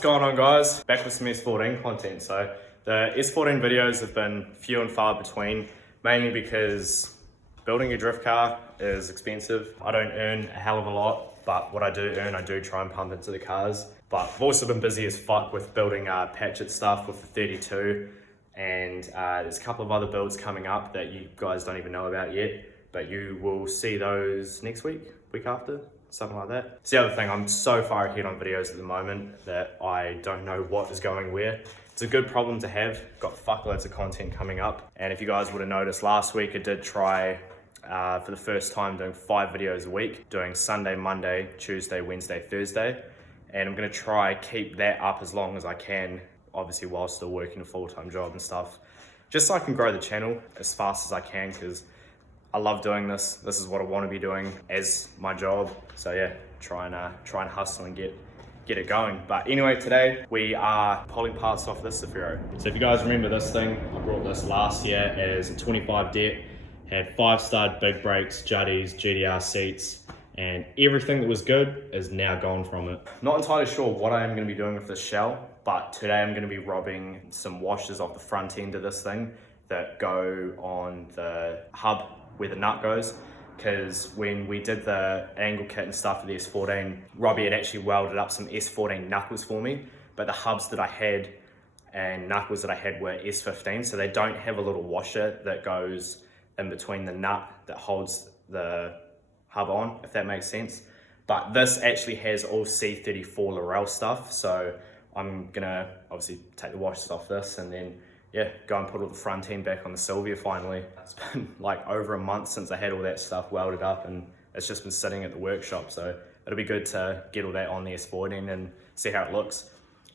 What's going on, guys? Back with some S14 content. So the S14 videos have been few and far between, mainly because building a drift car is expensive. I don't earn a hell of a lot, but what I do earn, I do try and pump into the cars. But I've also been busy as fuck with building Patchet stuff with the 32, and there's a couple of other builds coming up that you guys don't even know about yet, but you will see those next week, week after, something like that. It's the other thing, I'm so far ahead on videos at the moment that I don't know what is going where. It's a good problem to have. Got fuckloads of content coming up, and if you guys would have noticed last week, I did try for the first time doing 5 videos a week, doing Sunday, Monday, Tuesday, Wednesday, Thursday, and I'm gonna try keep that up as long as I can, obviously while still working a full-time job and stuff, just so I can grow the channel as fast as I can, because I love doing this. This is what I want to be doing as my job. So yeah, try and hustle and get it going. But anyway, today we are pulling parts off this Safiro. So if you guys remember this thing, I brought this last year as a 25 det, had 5-stud big brakes, JOHNYS, GDR seats, and everything that was good is now gone from it. Not entirely sure what I am going to be doing with this shell, but today I'm going to be robbing some washers off the front end of this thing that go on the hub where the nut goes, because when we did the angle kit and stuff for the S14, Robbie had actually welded up some S14 knuckles for me, but the hubs that I had and knuckles that I had were S15, so they don't have a little washer that goes in between the nut that holds the hub on, if that makes sense. But this actually has all C34 Lorel stuff, so I'm gonna obviously take the washers off this and then yeah, go and put all the front end back on the SILVIA finally. It's been like over a month since I had all that stuff welded up, and it's just been sitting at the workshop, so it'll be good to get all that on the S14 and see how it looks.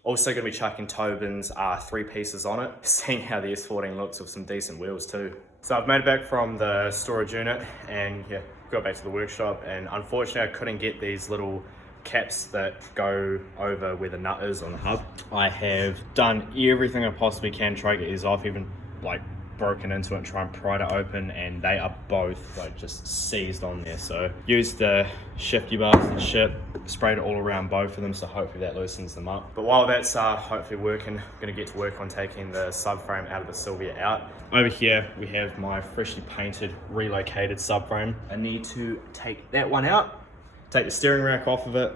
Also gonna be chucking Tobin's 3 pieces on it, seeing how the S14 looks with some decent wheels too. So I've made it back from the storage unit and yeah, got back to the workshop, and unfortunately I couldn't get these little caps that go over where the nut is on the hub. I have done everything I possibly can to try to get these off, even like broken into it and try and pry it open, and they are both like just seized on there. So used the shifty bar for the ship, sprayed it all around both of them, so hopefully that loosens them up. But while that's hopefully working, I'm gonna get to work on taking the subframe out of the SILVIA out. Over here we have my freshly painted relocated subframe. I need to take that one out, take the steering rack off of it,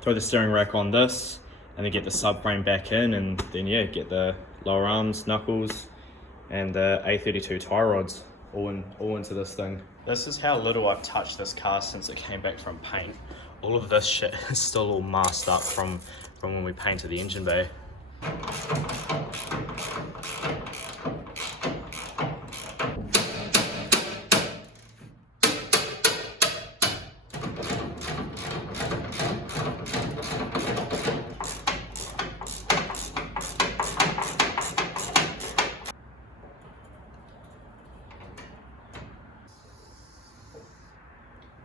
throw the steering rack on this, and then get the subframe back in, and then yeah, get the lower arms, knuckles, and the A32 tie rods all into this thing. This is how little I've touched this car since it came back from paint. All of this shit is still all masked up from when we painted the engine bay.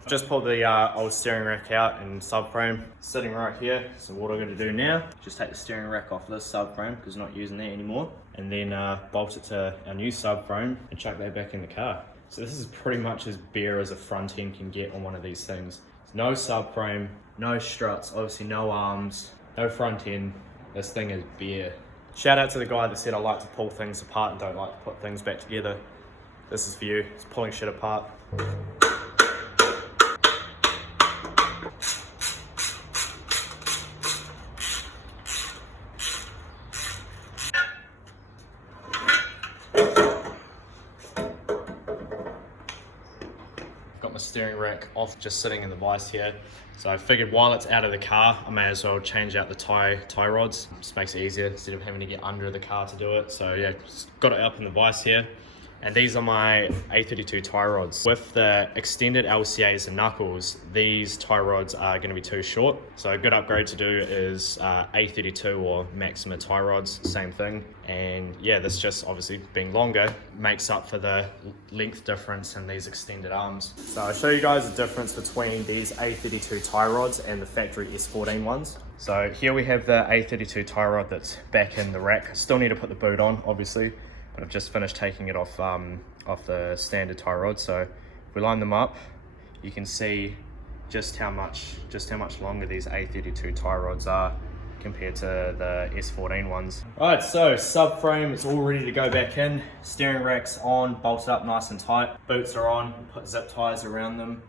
Just pulled the old steering rack out and subframe sitting right here. So what I'm going to do now, just take the steering rack off this subframe because I'm not using that anymore, and then bolt it to our new subframe and chuck that back in the car. So this is pretty much as bare as a front end can get on one of these things. No subframe, no struts, obviously no arms, no front end. This thing is bare. Shout out to the guy that said I like to pull things apart and don't like to put things back together. This is for you. It's pulling shit apart. Got my steering rack off, just sitting in the vise here. So I figured while it's out of the car, I may as well change out the tie rods. Just makes it easier instead of having to get under the car to do it. So yeah, just got it up in the vise here. And these are my A32 tie rods. With the extended LCAs and knuckles, these tie rods are going to be too short. So a good upgrade to do is A32 or Maxima tie rods, same thing. And yeah, this just obviously being longer makes up for the length difference in these extended arms. So I'll show you guys the difference between these A32 tie rods and the factory S14 ones. So here we have the A32 tie rod that's back in the rack. Still need to put the boot on, obviously. I've just finished taking it off the standard tie rod. So if we line them up, you can see just how much longer these A32 tie rods are compared to the S14 ones. Right, so subframe is all ready to go back in. Steering rack's on, bolted up nice and tight. Boots are on, put zip ties around them,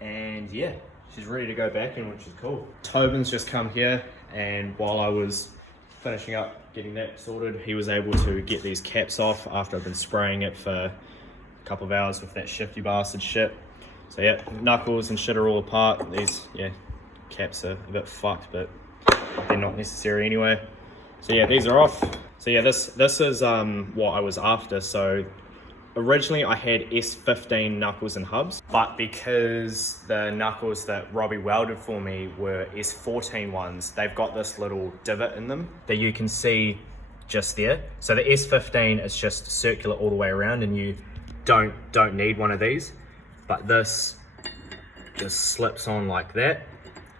and yeah, she's ready to go back in, which is cool. Tobin's just come here, and while I was finishing up getting that sorted, he was able to get these caps off after I've been spraying it for a couple of hours with that shifty bastard shit. So yeah, knuckles and shit are all apart. These, yeah, caps are a bit fucked, but they're not necessary anyway. So yeah, these are off. So yeah, this is what I was after. So originally I had S15 knuckles and hubs, but because the knuckles that Robbie welded for me were S14 ones, they've got this little divot in them that you can see just there. So the S15 is just circular all the way around, and you don't need one of these, but this just slips on like that,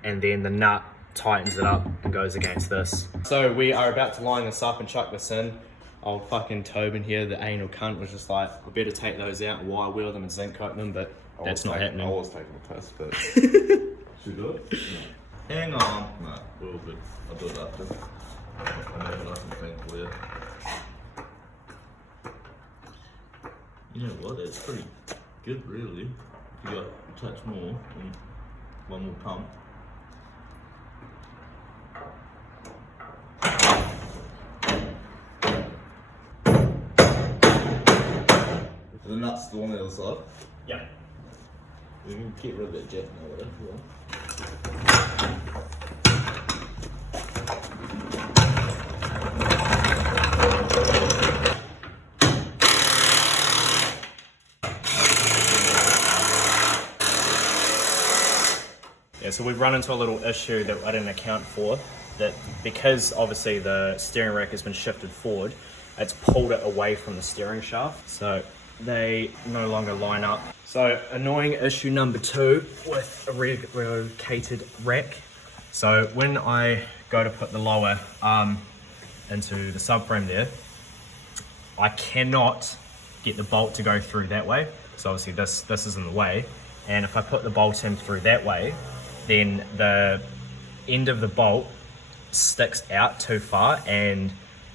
and then the nut tightens it up and goes against this. So we are about to line this up and chuck this in. Old fucking Tobin here, the anal cunt, was just like, I better take those out and wire wheel them and zinc coat them, but that's not happening. I was taking the piss, but should we do it? No. Hang on. Nah, we're all good. I'll do it after. I never nice and clean for you. You know what? That's pretty good, really. If you got a touch more and one more pump. The nuts still on the other side. Yeah. We can get rid of that jack now, whatever you want. Yeah, so we've run into a little issue that I didn't account for, that because obviously the steering rack has been shifted forward, it's pulled it away from the steering shaft, so they no longer line up. So annoying issue number 2 with a relocated rack. So when I go to put the lower arm into the subframe there, I cannot get the bolt to go through that way. So obviously this is in the way, and if I put the bolt in through that way, then the end of the bolt sticks out too far, and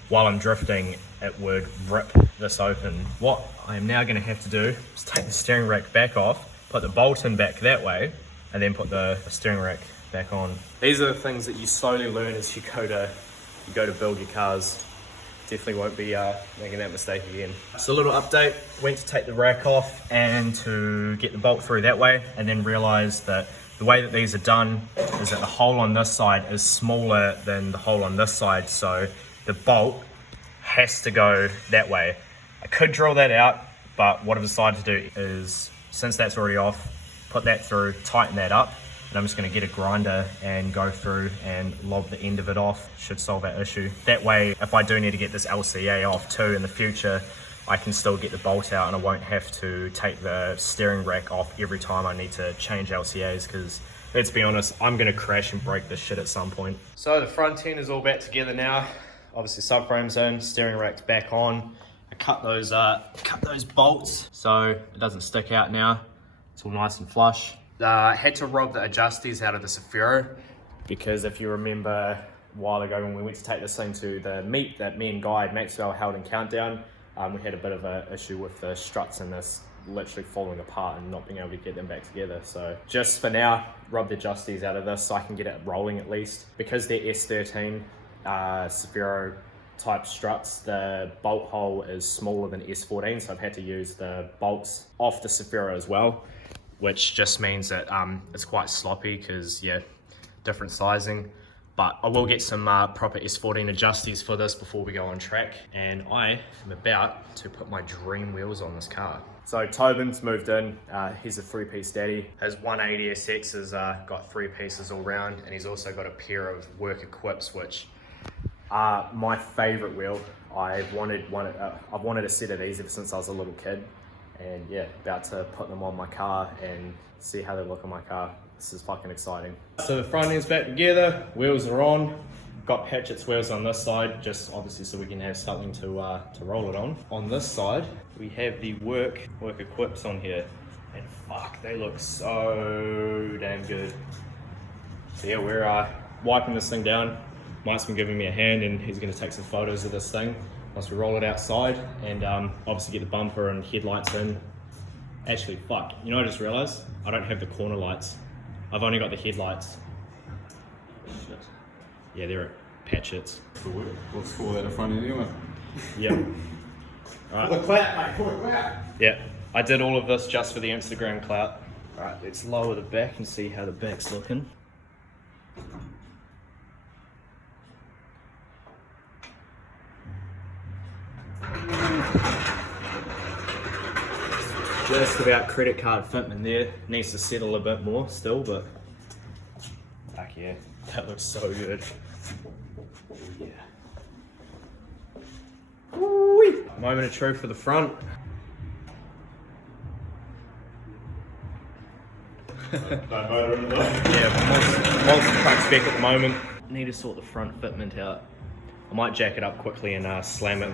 while I'm drifting, it would rip this open. What I am now going to have to do is take the steering rack back off, put the bolt in back that way, and then put the steering rack back on. These are the things that you slowly learn as you go to build your cars. Definitely won't be making that mistake again. So a little update, went to take the rack off and to get the bolt through that way, and then realized that the way that these are done is that the hole on this side is smaller than the hole on this side, so the bolt has to go that way. I could drill that out, but what I've decided to do is, since that's already off, put that through, tighten that up, and I'm just going to get a grinder and go through and lob the end of it off. Should solve that issue. That way, if I do need to get this LCA off too in the future, I can still get the bolt out and I won't have to take the steering rack off every time I need to change LCAs, because let's be honest, I'm going to crash and break this shit at some point. So the front end is all back together now. Obviously subframe's in, steering rack's back on. I cut those bolts so it doesn't stick out now. It's all nice and flush. I had to rob the adjusties out of the Safiro, because if you remember a while ago when we went to take this thing to the meet that me and Guy Maxwell held in Countdown, we had a bit of an issue with the struts and this literally falling apart and not being able to get them back together. So just for now, rob the adjusties out of this so I can get it rolling at least. Because they're S13 Safiro type struts, the bolt hole is smaller than S14, so I've had to use the bolts off the Safiro as well, which just means that it's quite sloppy because, yeah, different sizing. But I will get some proper S14 adjusties for this before we go on track, and I am about to put my dream wheels on this car. So Tobin's moved in, he's a 3-piece daddy. His 180 SX has got 3 pieces all round, and he's also got a pair of work equips, which are my favorite wheel. I've wanted a set of these ever since I was a little kid, and yeah, about to put them on my car and see how they look on my car. This is fucking exciting. So the front end's back together, wheels are on. Got Patchett's wheels on this side, just obviously so we can have something to roll it on. On this side, we have the work equips on here, and fuck, they look so damn good. So yeah, we're wiping this thing down, Mike's been giving me a hand and he's going to take some photos of this thing once we roll it outside, and obviously get the bumper and headlights in. Actually, fuck, you know, I just realised I don't have the corner lights. I've only got the headlights. Shit. Yeah, they're patchets. We'll score that in front of you. Yeah. Alright. For the clap, mate, for the clap. Yeah, I did all of this just for the Instagram clout. Alright, let's lower the back and see how the back's looking. Just about credit card fitment there. Needs to settle a bit more still, but fuck yeah, that looks so good. Yeah. Woo-wee. Moment of truth for the front. Yeah, monster truck spec at the moment. Need to sort the front fitment out. I might jack it up quickly and slam it.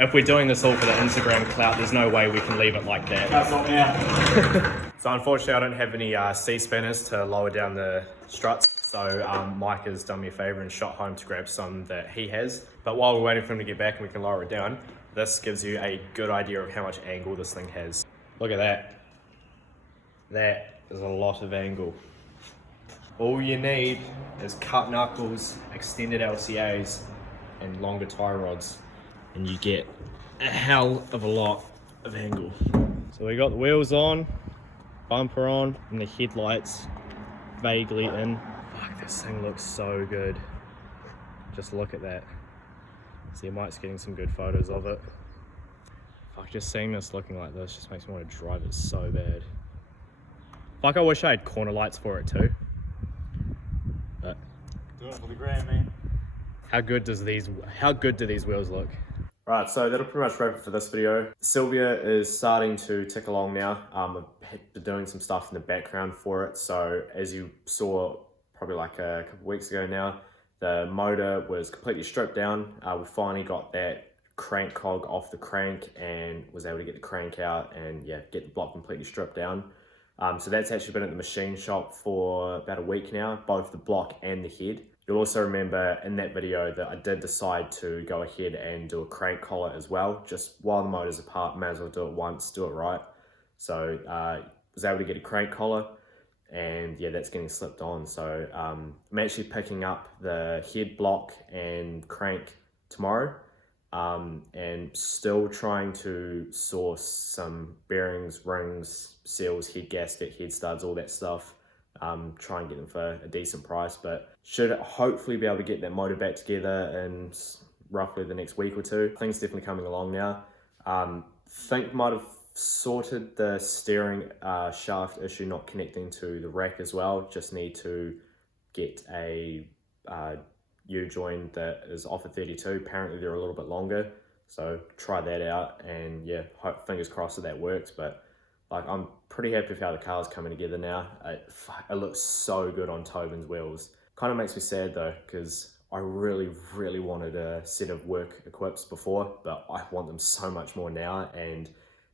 If we're doing this all for the Instagram clout, there's no way we can leave it like that. That's not now. So unfortunately I don't have any C-spinners to lower down the struts, so Mike has done me a favour and shot home to grab some that he has. But while we're waiting for him to get back and we can lower it down, this gives you a good idea of how much angle this thing has. Look at that. That is a lot of angle. All you need is cut knuckles, extended LCAs, and longer tie rods, and you get a hell of a lot of angle. So we got the wheels on, bumper on, and the headlights vaguely in. Fuck, this thing looks so good. Just look at that. See, Mike's getting some good photos of it. Fuck, just seeing this looking like this just makes me want to drive it so bad. Fuck, I wish I had corner lights for it too. But Do it for the grand, man. how good do these wheels look? Right, so that'll pretty much wrap it for this video. SILVIA is starting to tick along now. I've been doing some stuff in the background for it. So as you saw probably like a couple of weeks ago now, the motor was completely stripped down. We finally got that crank cog off the crank and was able to get the crank out and yeah, get the block completely stripped down. So that's actually been at the machine shop for about a week now, both the block and the head. You'll also remember in that video that I did decide to go ahead and do a crank collar as well. Just while the motor's apart, may as well do it once, do it right. So was able to get a crank collar, and yeah, that's getting slipped on. So I'm actually picking up the head block and crank tomorrow, and still trying to source some bearings, rings, seals, head gasket, head studs, all that stuff. Try and get them for a decent price, but should hopefully be able to get that motor back together in roughly the next week or two. Things definitely coming along now. Think might have sorted the steering shaft issue not connecting to the rack as well. Just need to get a U-join that is off of 32. Apparently they're a little bit longer, so try that out, and yeah, fingers crossed that works. But like, I'm pretty happy with how the car's coming together now. It looks so good on Tobin's wheels. Kind of makes me sad though, because I really wanted a set of work equips before, but I want them so much more now, and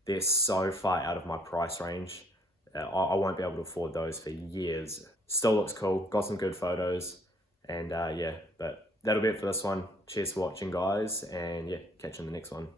they're so far out of my price range. I won't be able to afford those for years. Still looks cool, got some good photos, and yeah, but that'll be it for this one. Cheers for watching, guys, and yeah, catch you in the next one.